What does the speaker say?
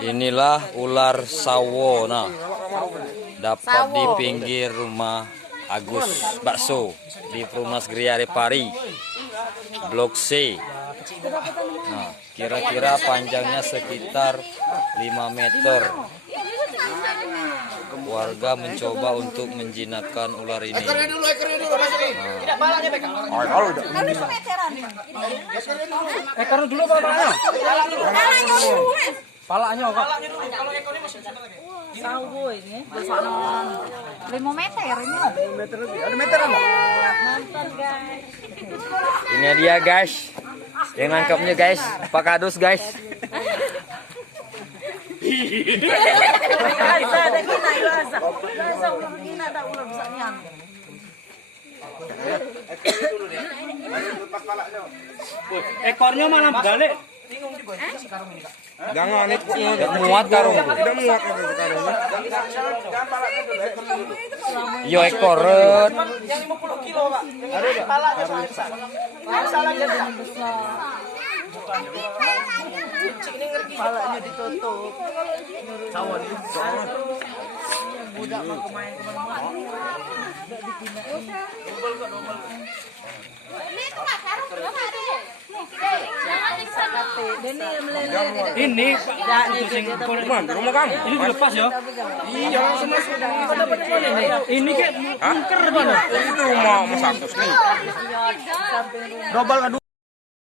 Inilah ular sawo. Nah, dapat di pinggir rumah Agus Bakso di Perumas Griare Pari, Blok C. Nah, kira-kira panjangnya sekitar 5 meter. Warga mencoba untuk menjinakkan ular ini. Ekornya dulu masukin. Tidak balanya Beka. Ekor dulu palanya. Palanya dulu. Palanya kok. Kalau ekornya masih bisa lagi. Sawo ini besaran 5 meter ini. 5 meter lebih. Ada meteran. Nonton guys. Ini dia guys, yang nangkapnya guys, Pak Kadus guys. Ada gina ilasa. Ilasa ular gina ada ular besarnya. Ekornya malah balik. Jangan itu Muat karung. tidak muat itu karungnya. Yo ekoret. Yang 50 kilo Pak. Palanya soalnya besar. Masalahnya besar. Ini ngerti palanya ditutup. Cawan itu. Budak mau main kemana-mana. Enggak dipindahin. Double kok double. Ini tuh Pak karung belum ada. Jangan di sana. Ini meleleh. Ini Pak pusing Cuman rumah kamu. ini dilepas ya. Iya langsung masuk. Ini kayak mungker mana? Itu rumah Mas Agus nih. Double